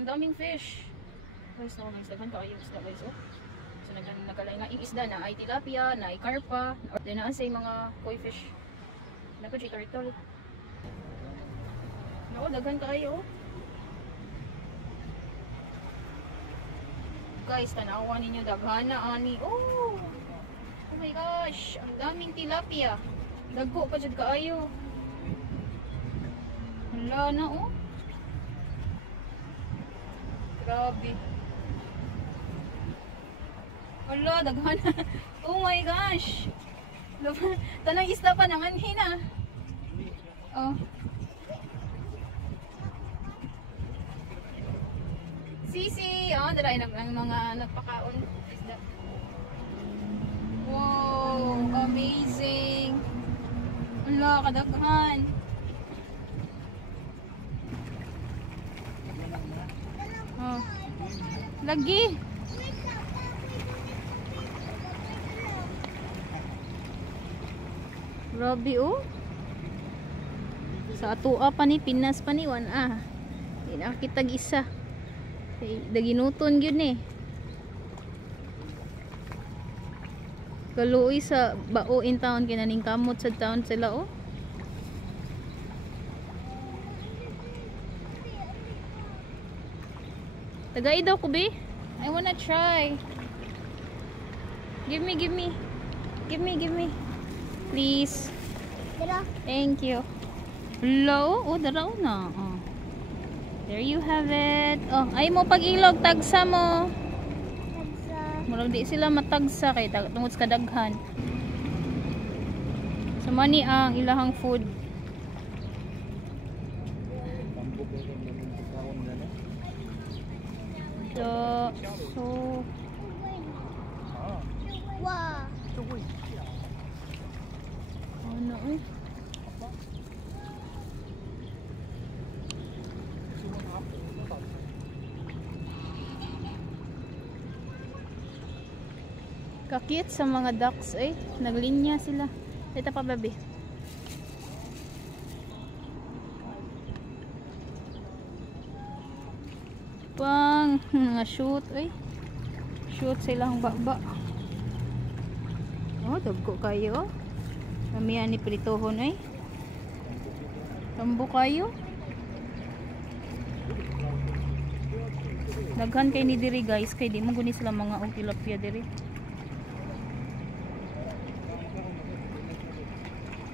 ang daming fish. Guys, no, may isdagan kayo isda guys, oh. So nagkalay na yung isda na ay tilapia, na ay karpa, or din na sa mga koi fish. Nako si turtle. Nako daghan kayo, oh. Guys, tanawa ninyo daghan na ani. Oh! Oh my gosh, ang daming tilapia. Dagko pa jud kaayo. Wala na, oh. Grabe. Wala, daghan na. Oh my gosh. Tanang isda pa naman hina. Oh. Sisi, oh, dala ang mga nagpakaon isda. Wow, amazing. Wala, kadaghan. Oh. Lagi. Grabe, oh. Sa atua pa ni Pinas pa ni wan ah. Di nakita isa. Daginuton yun eh. Kaluoy sa bao in town kinaning kamot sa town sila, oh. Tagay daw ko, be. I wanna try. Give me. Please. Dara. Thank you. Hello? Oh, daraw na. Oh. There you have it. Oh, ay mo pag-ilog, tagsa mo. Tagsa. Murag di sila matagsa kay tungod sa kadaghan. So mani ang ilahang food. So Wow. ano eh? Kakit sa mga ducks eh. Naglinya sila. Ito pa, baby. Pang mga shoot eh. Shoot silang baba. Oh, dagko kayo. Kamihan ni pritohon eh. Tambo kayo. Daghan kay ni diri guys, kay di mo guni sila mga og tilapia diri.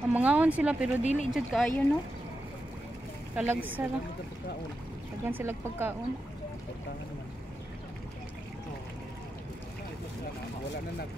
Ang mga on sila pero dili jud kaayo no. Kalagsa ra. Daghan sila pagkaon. Wala na nag